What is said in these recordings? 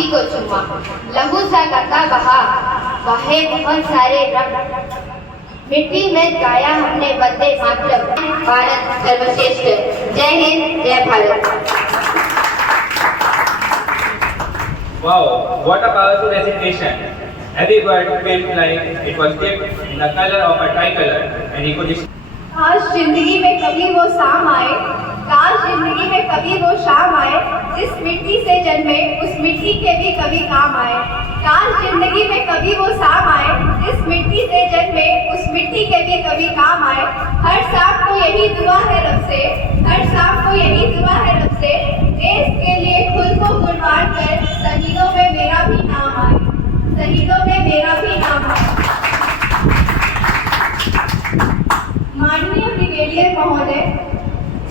माटी को चूमा, लहू सा करता बहा, बहे बहुत सारे रंग, मिट्टी में गाया हमने वंदे मातरम, भारत सर्वश्रेष्ठ। जय हिंद, जय Bharat. Wow, what a powerful recitation. Every word felt like it was dipped in the color of a tricolor and he could. काश जिंदगी में कभी वो शाम आए, काश जिंदगी में कभी वो शाम आए, जिस मिट्टी से जन्मे उस मिट्टी के भी कभी काम आए। काश जिंदगी में कभी वो शाम आए, जिस मिट्टी से जन्मे उस मिट्टी के भी कभी काम आए। हर शाम को यही दुआ है रब से, हर शाम को यही दुआ है रब से, देश के लिए खुद को कुर्बान कर शहीदों में मेरा भी नाम आए, शहीदों में मेरा भी नाम आए। माननीय ब्रिगेडियर महोदय,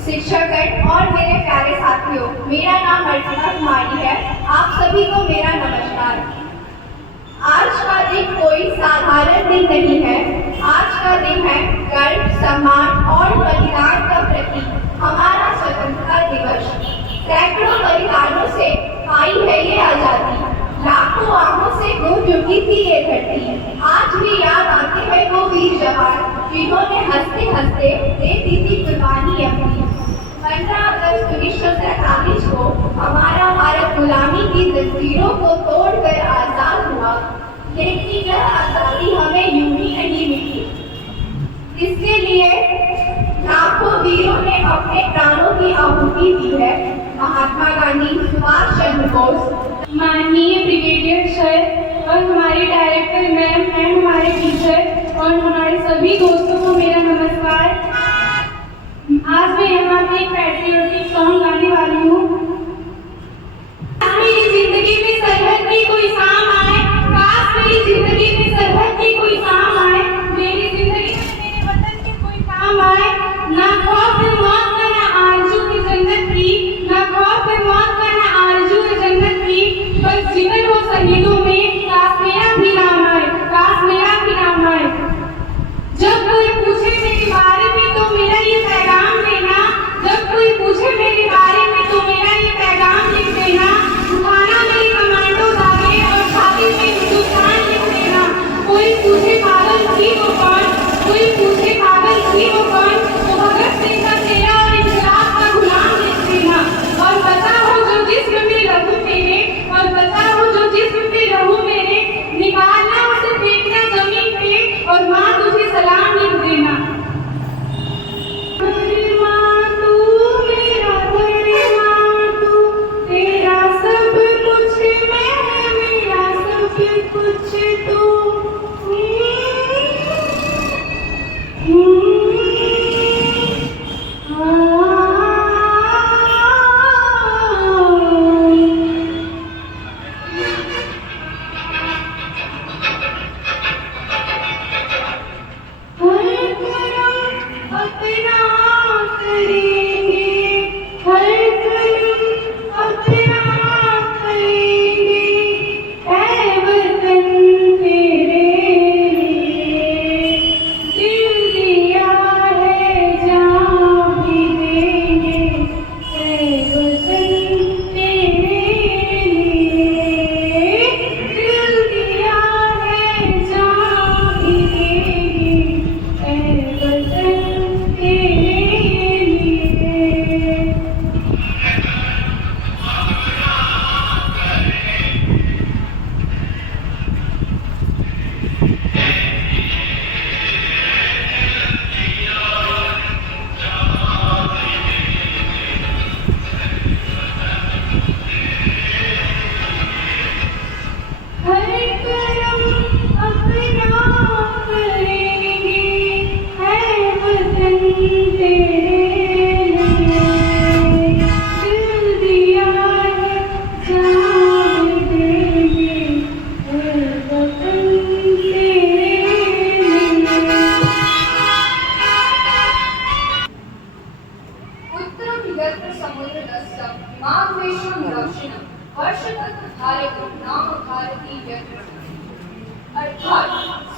शिक्षकगण और मेरे प्यारे साथियों, मेरा नाम अर्चना कुमारी है। आप सभी को मेरा नमस्कार। आज का दिन कोई साधारण दिन नहीं है। आज का दिन है गर्व, सम्मान और बलिदान का प्रतीक, हमारा स्वतंत्रता दिवस। सैकड़ों बलिदानों से आई है ये आजादी, लाखों आंखों से गूंज चुकी थी ये धरती। आज भी याद आते हैं वो वीर जवान जिन्होंने हंसते हंसते दे दी थी कुर्बानी अपनी। 15 अगस्त 1947 को हमारा भारत गुलामी की जंजीरों को तोड़कर आजाद हुआ, लेकिन यह आजादी हमें यूं ही नहीं मिली। इसके लिए लाखों वीरों ने अपने प्राणों की आहुति दी है। महात्मा गांधी, सुभाष चंद्र बोस, माननीय ब्रिगेडियर सर और हमारे डायरेक्टर मैम एंड हमारे टीचर और हमारे सभी दोस्तों को मेरा नमस्कार। आज मैं यहाँ पे एक पैट्रियोटिक सॉन्ग गाने वाली हूँ। मेरी जिंदगी में सरहद की कोई शाम आए, काश मेरी जिंदगी में सरहद की कोई शाम आए, मेरी जिंदगी में मेरे वतन के कोई काम आए। ना खौफ मौत का, ना आरज़ू की जन्नत की, ना खौफ मौत का, ना आरज़ू की जन्नत की, बस जिगर हो शहीदों में, काश मेरा भी नाम आए, काश मेरा भी नाम आए। जब कोई पूछे मेरे बारे में तो मेरा ये पैगाम देना, जब कोई पूछे मेरे बारे में तो मेरा ये पैगाम लिख देना, उठाना मेरी कमांडो दागे और छाती में हिंदुस्तान लिख देना। कोई पूछे पागल थी वो कौन, कोई पूछे पागल थी वो कौन, तो भगत सिंह का चेहरा और इंकलाब का गुलाम लिख देना। और पता हो जो जिस्म में लहू तेरे, और पता हो जो जिस्म में लहू मेरे, निकालना उसे फेंकना जमीन पे और माँ तुझे सलाम लिख देना। तेरा सब कुछ मैं, मेरा सब कुछ तू।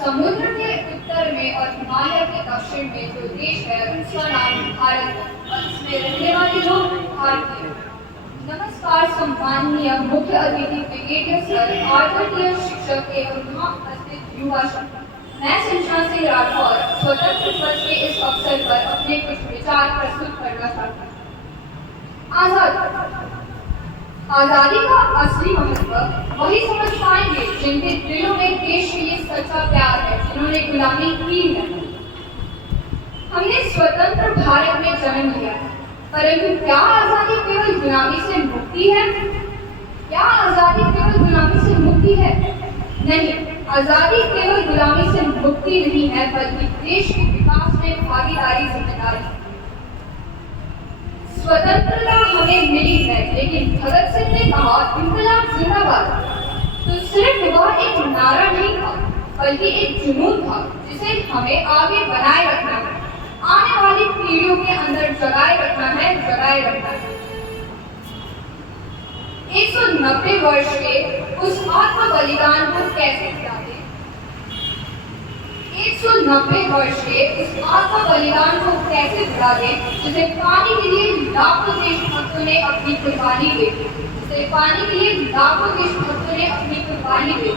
समुद्र के उत्तर में और हिमालय के दक्षिण में जो देश है उसका नाम भारत है और इसमें रहने वाले लोग भारतीय। नमस्कार सम्माननीय मुख्य अतिथि ब्रिगेडियर सर, आदरणीय शिक्षक एवं यहाँ उपस्थित युवा शक्ति। मैं सुषमा सिंह राठौर स्वतंत्र दिवस के इस अवसर पर अपने कुछ विचार प्रस्तुत करना चाहती हूँ। आजादी का असली महत्व वही समझ पाएंगे जिनके दिलों में देश के लिए सच्चा प्यार है, जिन्होंने गुलामी की है। हमने स्वतंत्र भारत में जन्म लिया है, परंतु क्या आजादी केवल गुलामी से मुक्ति है? क्या आजादी केवल गुलामी से मुक्ति है? नहीं, आजादी केवल गुलामी से मुक्ति नहीं है, बल्कि देश के विकास में भागीदारी जिम्मेदारी। स्वतंत्रता हमें मिली है, लेकिन भगत सिंह ने कहा इनकलाब जिंदाबाद, तो सिर्फ वह एक नारा नहीं था, बल्कि एक जुनून था जिसे हमें आगे बनाए रखना है, आने वाली पीढ़ियों के अंदर जगाए रखना है, जगाए रखना है। 190 वर्ष के उस आत्म बलिदान को कैसे भुला दें? 190 वर्ष के उस आत्म बलिदान को कैसे भुला दें, जिसे पाने के लिए लाखों देशभक्तों ने अपनी कुर्बानी दी, जिसे पाने के लिए लाखों देशभक्तों ने अपनी कुर्बानी दी।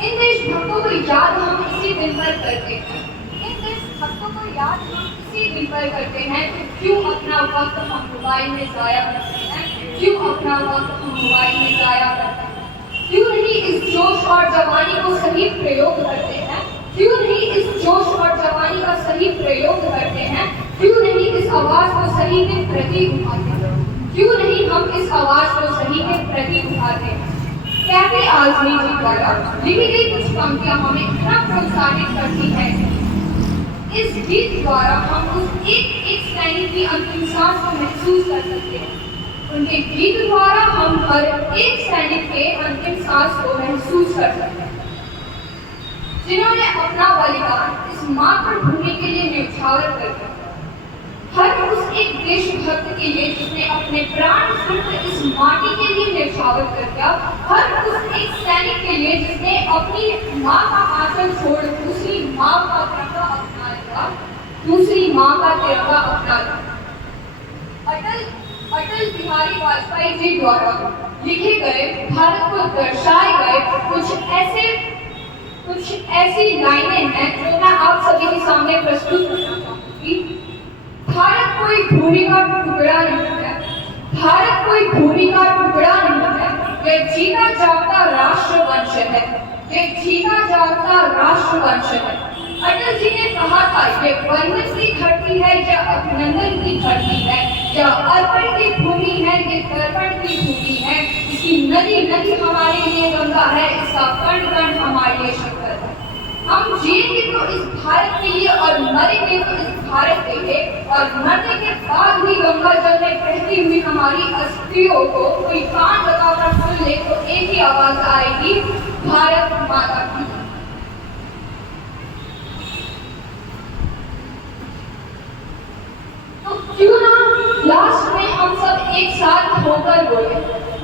इन देशभक्तों को याद हम इसी दिन पर करते हैं। इन देशभक्तों को याद हम इसी दिन पर करते हैं, तो क्यों अपना वक्त हम मोबाइल में जाया करते हैं? क्यों अपना वक्त हम मोबाइल में जाया करते हैं? क्यों नहीं इस जोश और जवानी को सही प्रयोग करते हैं? क्यों नहीं इस जोश और जवानी का सही प्रयोग करते हैं? क्यों नहीं इस आवाज को सही के प्रति उठाते हैं? क्यों नहीं हम इस आवाज को सही के प्रति उठाते हैं? कैफे आजमी जी द्वारा लिखी गई कुछ पंक्तियां हमें इतना प्रोत्साहित करती है। इस गीत द्वारा हम उस एक सैनिक की अंतिम सांस को महसूस कर सकते हैं। उनके गीत द्वारा हम हर एक सैनिक के अंतिम सांस को महसूस कर सकते हैं, जिन्होंने अपना बलिदान इस मातृभूमि के लिए न्यौछावर कर दिया। हर उस एक देशभक्त के लिए जिसने अपने प्राण सिर्फ इस माटी के लिए न्यौछावर कर दिया। हर उस एक सैनिक के लिए जिसने अपनी माँ का आंचल छोड़ दूसरी माँ का तिरंगा अपना लिया, दूसरी माँ का तिरंगा अपना लिया। अटल बिहारी वाजपेयी जी द्वारा लिखे गए, भारत को दर्शाए गए कुछ ऐसी लाइनें हैं जो मैं आप सभी के सामने प्रस्तुत करना चाहूंगी। भारत कोई भूमि का टुकड़ा नहीं है, भारत कोई भूमि का टुकड़ा नहीं है, यह जीता जागता राष्ट्रवंश है, यह जीता जागता राष्ट्रवंश है। अटल जी ने कहा था, ये वंदन की धरती है या अभिनंदन की धरती है, या अर्पण की भूमि है, ये तर्पण की भूमि है। इसकी नदी नदी हमारे लिए गंगा है, इसका कण कण हमारे लिए शंकर है। हम जिएंगे तो इस भारत के लिए और मरेंगे तो इस भारत के लिए, और मरने के बाद भी गंगा जल में बहती हुई हमारी अस्थियों को कोई कान लगाकर सुन ले तो एक ही आवाज आएगी, भारत माता की। तो क्यों ना लास्ट में हम सब एक साथ होकर बोले,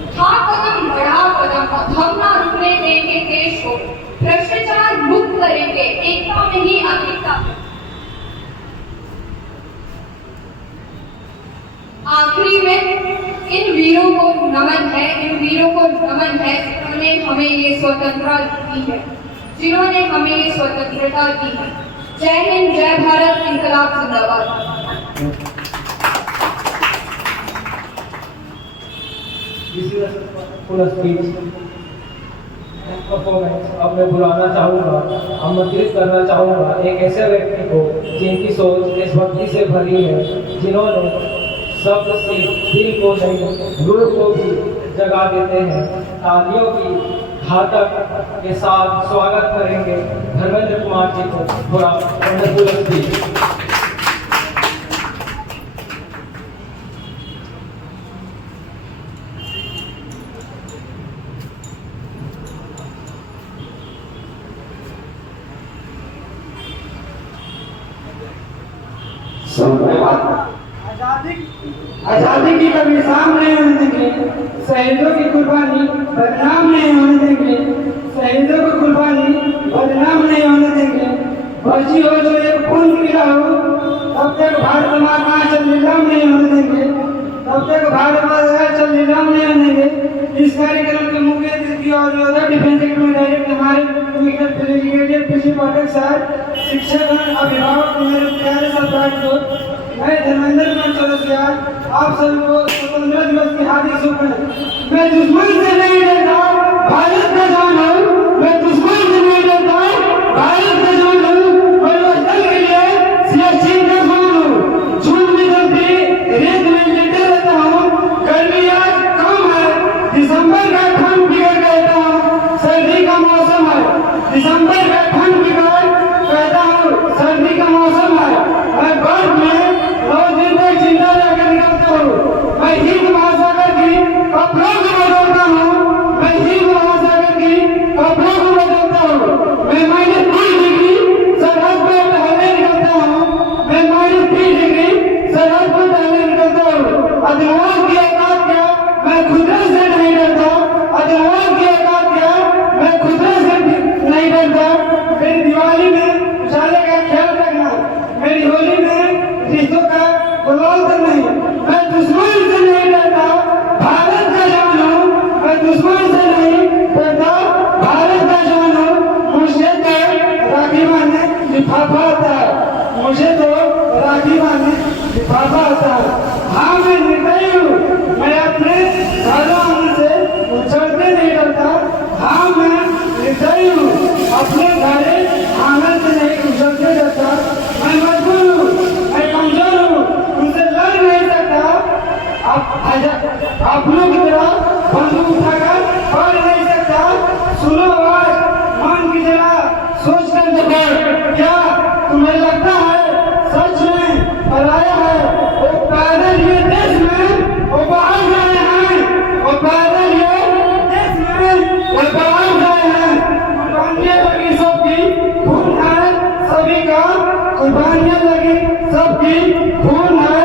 उठा कदम बढ़ा कदम, हम ना रुकने देंगे देश को, भ्रष्टाचार मुक्त करेंगे, एकता में ही अनेकता। आखिरी में इन वीरों को नमन है, इन वीरों को नमन है जिन्होंने हमें ये स्वतंत्रता दी है, जिन्होंने हमें ये स्वतंत्रता दी है। जय हिंद, जय भारत, इंकलाब जिंदाबाद। अब मैं बुलाना चाहूँगा, आमंत्रित करना चाहूँगा एक ऐसे व्यक्ति को जिनकी सोच देशभक्ति से भरी है, जिन्होंने शब्द से दिल को नहीं रूह को भी जगा देते हैं। तालियों की घातक के साथ स्वागत करेंगे धर्मेंद्र कुमार जी को। थोड़ा आजादी की कभी शाम नहीं होने देंगे, शहीदों की कुर्बानी बदनाम नहीं होने देंगे, शहीदों की कुर्बानी बदनाम नहीं होने देंगे। फर्जी हो जो एक खून पीला हो, तब तक भारत माँ का आंचल नीलाम नहीं होने देंगे, तब तक भारत माता चल नीलाम नहीं आनेंगे। इस कार्यक्रम के मुख्य अतिथि और योद्धा डिफेंस एकेडमी डायरेक्टर हमारे ब्रिगेडियर पीसी पाठक सर, शिक्षकगण, अभिभावक, मेरे प्यारे साथियों, मैं धर्मेंद्र कुमार चौरसिया आप सभी को स्वतंत्रता दिवस की हार्दिक शुभकामनाएं। मैं दुश्मन से नहीं डरता, भारत का जवान हूँ। मैं दुश्मन से नहीं डरता, भारत का जवान हूँ। और वतन के लिए सियाचिन का जवान हूँ। झूठ में जलती रेत में लेटे रहता हूँ। गर्मी आज कम है, दिसंबर का ठंड बिगड़ कहता हूँ। सर्दी का मौसम है, दिसंबर का ठंड बिगड़ कहता हूँ। सर्दी का मौसम है, मैं बर्फ में 9 दिन तक जिंदा रहकर निकलता हूँ। मैं हिंद महासागर की कपड़ों को बदलता हूँ। मैं हिंद महासागर की कपड़ों को बदलता हूँ। मैं -3 डिग्री सरहद पर टहलने निकलता हूँ। मैं -3 डिग्री सरहद पर टहलने निकलता हूँ। आतंकवाद की औकात क्या, मैं खुदा से नहीं डरता। आतंकवाद की औकात क्या, मैं खुदा से नहीं डरता। मेरी दिवाली में उजाले का ख्याल रखना, मेरी होली में रिश्तों का गुलाल नहीं। मैं दुश्मन से नहीं डरता, भारत का जवान हूँ। मैं दुश्मन से नहीं डरता, भारत का जवान हूँ। मुझे तो राखी बांधने लिफाफा आता है। मुझे तो राखी बांधने लिफाफा आता है। हाँ, मैं निर्दयी हूँ। मैं अपने घरों आंगन से उछलते नहीं डरता। हाँ, मैं निर्दयी हूँ। अपने घरे आंगन से नहीं उछलते डरता। मैं मजबूर हूँ, मैं कमजोर हूँ, उनसे लड़ नहीं सकता। आप लोग की तरह बंदूक उठाकर पढ़ नहीं सकता। सुनो आवाज, मन की जरा सोच कर देखो, क्या तुम्हें लगता है सच में पराया है? वो पैदल ये देश में वो बाहर गए हैं। वो पैदल ये देश में वो बाहर गए हैं। कुर्बानियां लगी सबकी, खून है सभी का। कुर्बानियां लगी सबकी, खून है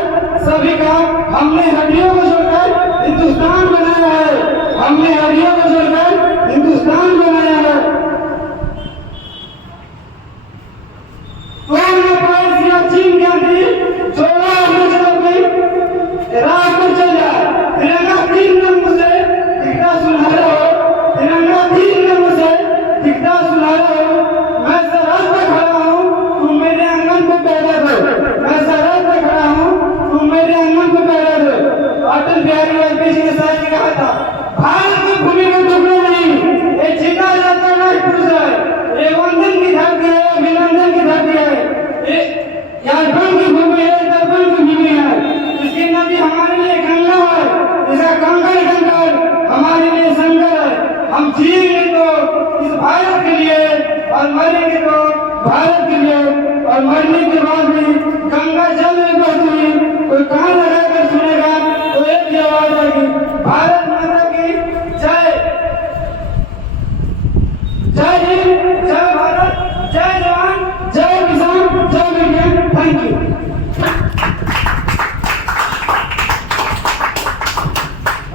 सभी का। हमने हड्डियों को जोड़कर हिंदुस्तान बनाया है। हमने हड्डियों को जोड़कर हिंदुस्तान बनाया है। चीन क्या थी, जोड़ा हमने चलो गई राह पर चल जा। तिरंगा 3 रंग से दिखता सुनहरा हो। तिरंगा 3 रंग से दिखता सुनहरा हो। मैं सरहद पे खड़ा हूँ, तुम मेरे आंगन पे पैदा हो। मैं सरहद पे खड़ा हूँ, तुम मेरे आंगन पे पैदा हो। अटल बिहारी वाजपेयी जी ने शायद कहा था, भारत की भूमि का टुकड़ा नहीं, ये जीता जाता राष्ट्र पुरुष है। ये वंदन की धरती है, अभिनंदन की धरती है। झारखंड की भूमि है, दर्पण की भूमि है। इसकी नदी हमारे लिए गंगा है, इसका कंकर कंकर हमारे लिए संगर है। हम जिएंगे तो इस भारत के लिए और मरेंगे तो भारत के लिए। और मरने के बाद भी गंगा जल में बहती हुई कोई कहाँ लगाकर सुनेगा तो एक ही आवाज आएगी, भारत माता की जय। जय हिंद, जय भारत, जय जवान, जय किसान, जय विज्ञान। Thank you.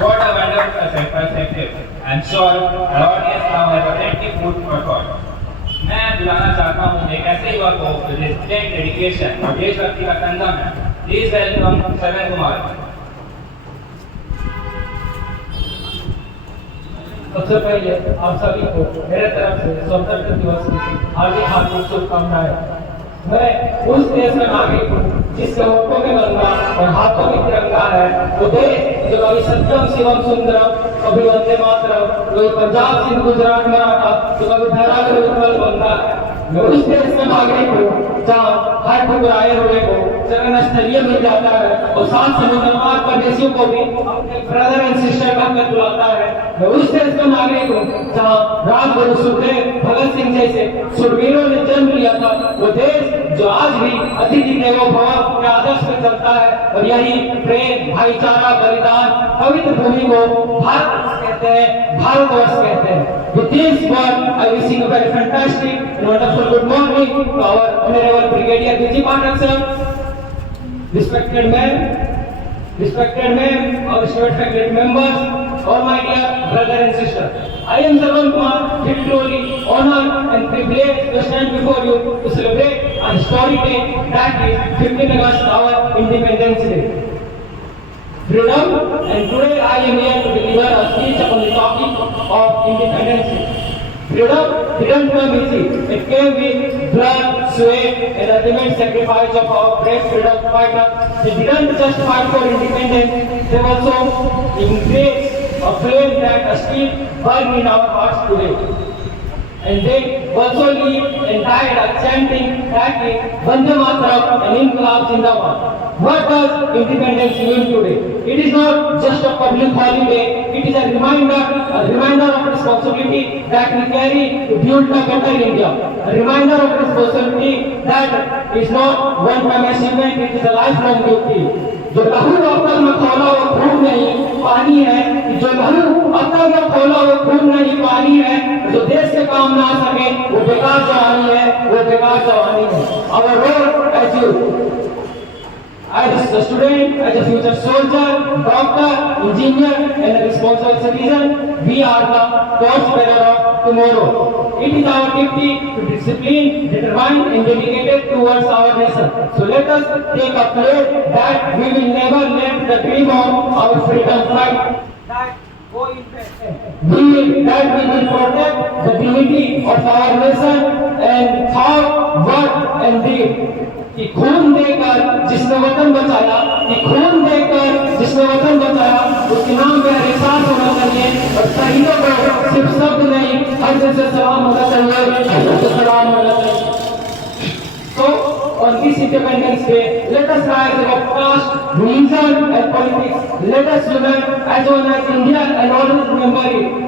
What a wonderful perspective. I'm sure our audience now has plenty food for thought. मैं बुलाना चाहता हूँ एक ऐसे युवा को जो डिसिप्लिन, डेडिकेशन और देशभक्ति का संगम है। Please welcome Sarvan Kumar. सबसे पहले आप सभी को मेरे तरफ से स्वतंत्रता दिवस की हार्दिक शुभकामनाएं। मैं उस देश का नागरिक हूँ जिसके होठों में गंगा और हाथों में तिरंगा है। वो देश जो कभी सत्यम शिवम सुंदरम, कभी वंदे मातरम, कभी पंजाब सिंध गुजरात मराठा, तो कभी धराकर उत्पल बंगा है। मैं उस देश का नागरिक हूँ जहाँ हर ठुकराए हुए को चरण स्थलीय मिल जाता है और 7 समुद्र पार परदेशियों को भी अपने ब्रदर एंड सिस्टर का बुलाता है। मैं उस देश का नागरिक हूँ जहाँ राजगुरु सुखदेव, भगत सिंह जैसे सुरवीरों ने जन्म लिया था। वो देश जो आज भी अतिथि देवो भव के आदर्श में चलता है और यही प्रेम, भाईचारा, बलिदान, पवित्र भूमि को भारत कहते हैं, भारतवर्ष कहते हैं। With this word, I wish you a very fantastic and wonderful good morning to our honorable Brigadier P.C. Pathak sir, respected ma'am, our state faculty members, all my dear brother and sister. I am Sarwan Kumar, feel truly honored and privileged to stand before you to celebrate a historic day, that is 15th August, our Independence Day. freedom, and today I am here to deliver a speech upon the topic of independence. Freedom came easy. It came with blood, sweat, and ultimate sacrifice of our brave freedom fighters. They didn't just fight for independence, they also embraced a flame that still burns in our hearts today. And they also lived and died chanting Vande Mataram and Inqilab Zindabad. What does independence mean today? It is not just a public holiday, it is a reminder of responsibility that we carry to build a better India. A reminder of responsibility that is not one-time achievement, it is a lifelong duty. जो लहू अक्ल में खोला वो खून नहीं पानी है, जो लहू अक्ल में खोला वो खून नहीं पानी है, जो देश के काम ना आ सके वो बेकार जवानी है, वो बेकार जवानी है. Our role as youth, as a student, as a future soldier, doctor, engineer, and a responsible citizen, we are the torchbearer of tomorrow. It is our duty to discipline, determined, and dedicated towards our nation. So let us take a pledge that we will never let the dream of our freedom fight that go in vain. That we will protect the dignity of our nation and thought, word, and deed. कि खून देकर जिसने वतन बचाया, कि खून देकर जिसने वतन बचाया, उसके नाम पे एहसास होना चाहिए और शहीदों को सिर्फ शब्द नहीं हर दिल से सलाम होना चाहिए, सलाम होना चाहिए. So on this Independence Day, let us rise above caste, religion, and politics. Let us unite as one as India and always remember it.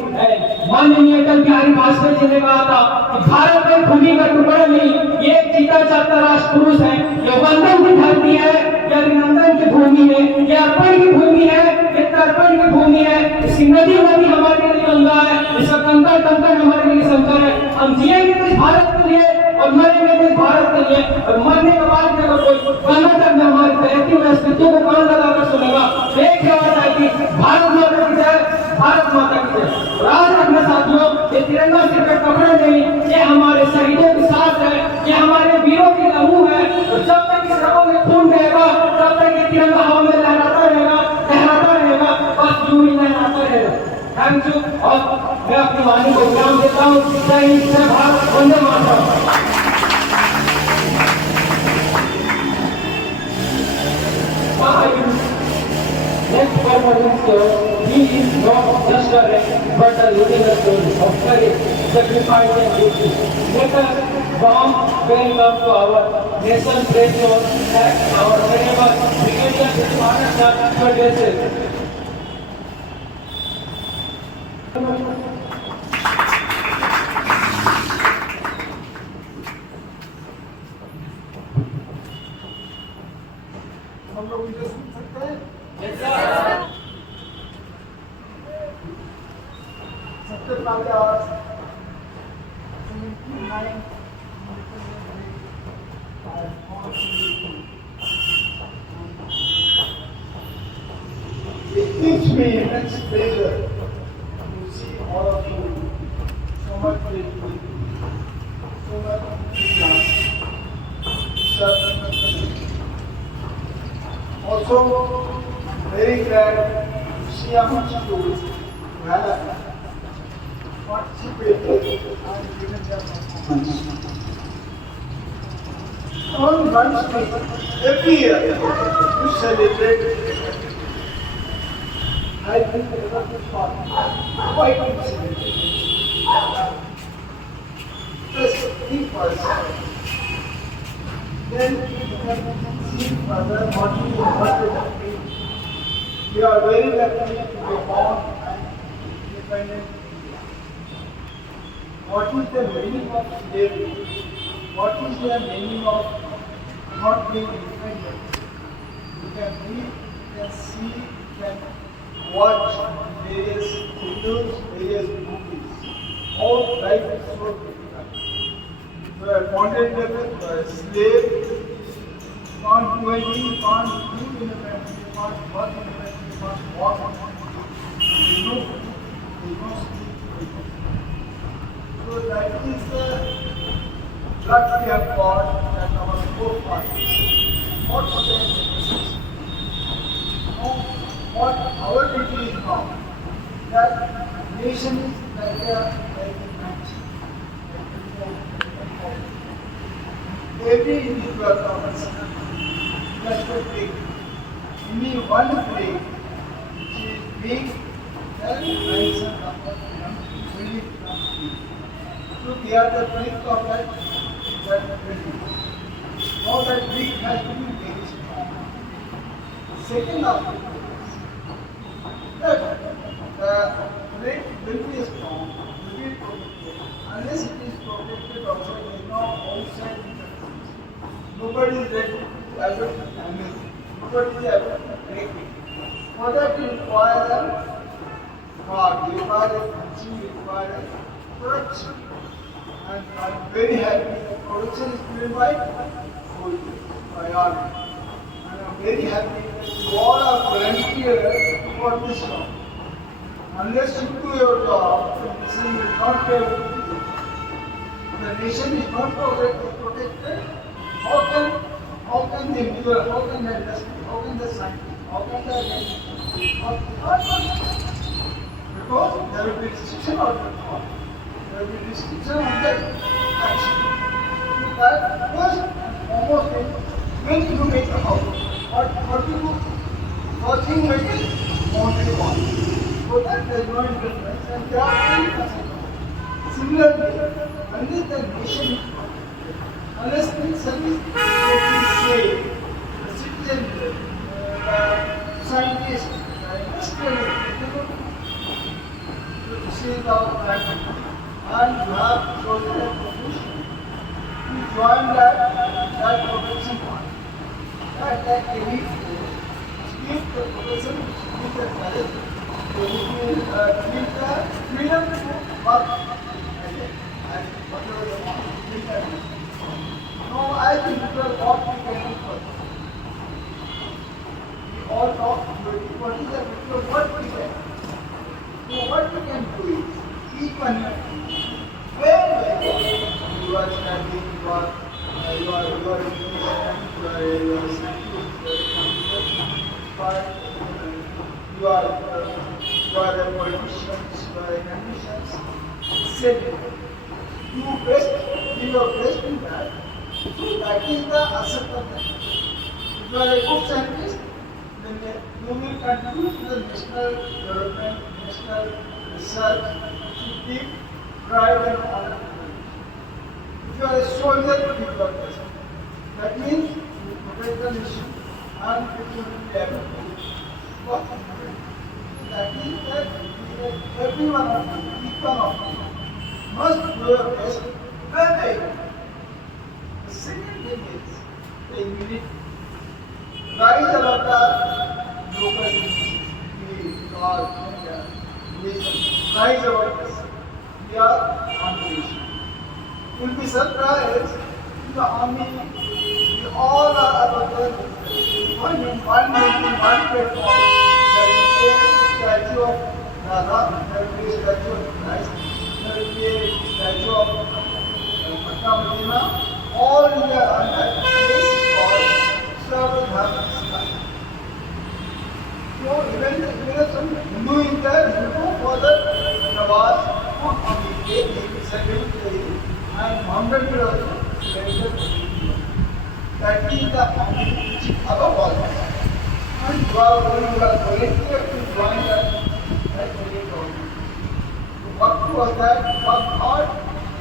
माननीय अटल बिहारी वाजपेयी जी ने कहा था कि भारत में भूमि का टुकड़ा नहीं, ये जीता जागता राष्ट्र पुरुष है, ये वंदन की धरती है, ये अभिनंदन की भूमि है, ये अर्पण की भूमि है, ये तर्पण की भूमि है. इसकी नदी हमारे लिए गंगा है, इसका कंकड़ हमारे लिए शंकर है. हम जिएंगे तो भारत के लिए और मरेंगे तो भारत के लिए. और मरने के बाद अगर कोई कर्नाटक में हमारे बहती हुए अस्तित्व को कान लगाकर सुनेगा, एक आवाज आएगी, भारत माता की जय, भारत माता की जय. और आज अपने साथियों, ये तिरंगा सिर्फ एक कपड़ा नहीं, ये हमारे शहीदों के साथ है, ये हमारे वीरों के लहू है. और जब तक इस रगों में खून रहेगा, तब तक ये तिरंगा हवा में लहराता रहेगा, बस यूं ही लहराता रहेगा. Thank you. और मैं अपनी वाणी को विराम देता हूँ. जय हिंद, जय Bharat, Vande Mataram. Next performance he is not just a wreck, but a living story of courage, sacrifice and duty. Let us warm welcome to our nation treasure and our wherever Brigadier Department of addresses. हम लोग इधर सुन सकते हैं? सबसे पहले आवाज 79 It gives me immense pleasure to see all of you so much grateful, so much enthusiasm. Also, very glad to see how much you have participated and given their performance. On Wednesday, every year, we celebrate. I think the Republic Party quite celebrated. Just think for a second. Then we have seen further what we have. We are very lucky to be born and independent. What is the meaning of slavery? What is the meaning of not being independent? You can read, you can see, you can watch various videos, various movies. All life is so difficult. You are bonded with a slave, you can't do anything, you can't live independently, you can't work independently, you can't walk independently. You know, you must be. So that is the luck we have got that our forefathers, what was their no what our duty is now. That nation is like a match. Every individual counts. That's the play. Only one play which is big and nice and really complete. So we are the brick of that building. Now that brick has to be very strong. Second of it is that the brick will be strong, will be protected. Unless it is protected also, it is not outside interference. Nobody is able to damage it. Nobody is able to break it. For that you require a guard, you require a fencing, you require a protection. And I am very happy that production is given by army. And I am very happy that you all are volunteers for this job. Unless you do your job, the nation will not be able to do it. The nation is not protected. How can the individual, how can the industry, how can the scientist, how can the because there will be restriction on the thought. There will be restriction on the action. So that first and foremost is when you make a house, what you do? First thing make it boundary wall. So that there is no interference and there are many consequences. Similarly, unless the nation is protected, unless the service is safe, the citizen, the scientist, the industrialist, this is our practice. And you have chosen a profession to join that profession one. That elite force, give the profession, give the courage, give the freedom to work and whatever they want, give that. Now I think what we can do first. We all talk about what is the what we can do. So what we can do is each one where you are studying, you are education, you are scientist, you are a politician, you are an ambitious, etc. You best give your best in that. So that is the asset of that. If you are a good scientist, then you will contribute to the national development, national research, to keep pride and honor. If you are a soldier, you are a person. That means you protect the nation and people will be able to work. That means that every one of you, each one of you, must do your best where they go. The second thing is the immediate rise above the local issues. We are rise above this. We are on the issue. You will be surprised in the army, we all are above the one meeting, one platform. There will be a statue of Radha, there will be a statue of Christ, there will be a statue of Makkah Medina. All India on that place is called Sarva Dharma. So even if some Hindu is there, you go for the Nawaz on the day, he will celebrate the day, and Muhammad will also celebrate the day. That is the army which is above all that. And you are volunteer to join that military government. So work towards that, work hard,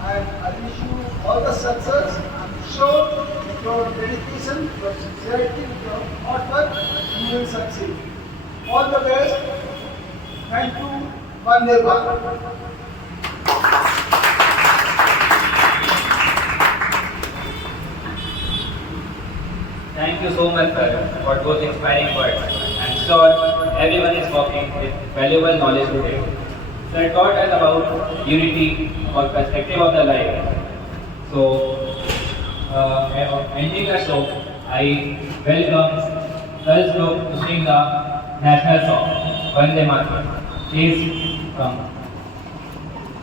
and I wish you all the success. I'm sure with your dedication, your sincerity, with your hard work, you will succeed. All the best. Thank you. Vande Bharat. Thank you so much, sir, for those inspiring words. I'm sure everyone is walking with valuable knowledge today. Sir taught us about unity, about perspective of the life. So, ending the show, I welcome Girls Group to sing the national song, Vande Mataram. Please come.